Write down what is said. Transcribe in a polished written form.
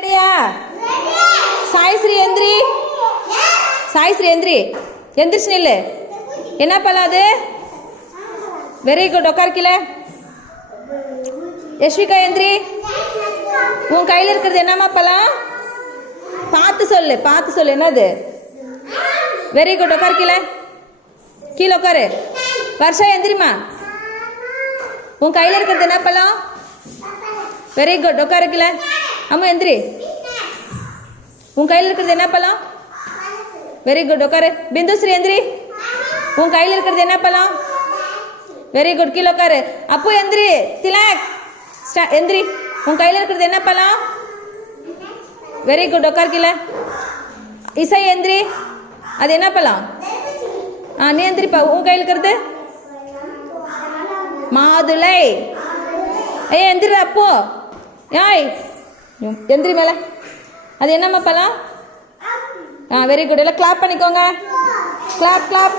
ரெடியா? சாய்ஸ்ரீ எந்திரி. சாய்ஸ்ரீ எந்திரி. எந்திரிச்சு நில்லு. என்ன பழம் அது? Very good. உட்கார் கீழே. யஷ்விகா எந்திரி. உன் கையில் இருக்கிறது என்னம்மா பழம்? பார்த்து சொல்லு, பார்த்து சொல்லு. என்னது? Very good. உட்கார் கீழே. கீழே உட்காரு. வர்ஷா எந்திரிமா. உன் கையில் இருக்கிறது என்ன பழம்? Very good. உட்காரு கீழே. அம்மா எந்திரி. உன் கையில் இருக்கிறது என்ன பழம்? Very good. உட்காரு. பிந்துஸ்ரீ எந்திரி. உன் கையில் இருக்கிறது என்ன பழம்? Very good. கீழே உட்காரு. அப்பு எந்திரி. திலக் எந்திரி. உன் கையில் இருக்கிறது என்ன பழம்? Very good. உட்கார் கீழே. இசை எந்திரி. அது என்ன பழம்? நீ எந்திரிப்பா. உன் கையில் இருக்கிறது மாதுளை. எந்திரி. அப்போ ஏய் எந்திரி மேலே. அது என்னம்மா பழம்? Very good. எல்லாம் கிளாப் பண்ணிக்கோங்க. Clap clap.